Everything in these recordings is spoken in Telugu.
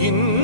인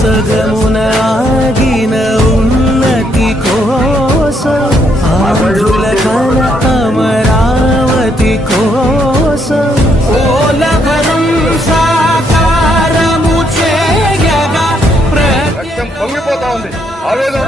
సగమున ఆగిన ఉన్నతి కోసం ఆంధ్రుల కల రక్తం పొంగిపోతా ఉంది. ఆవేదన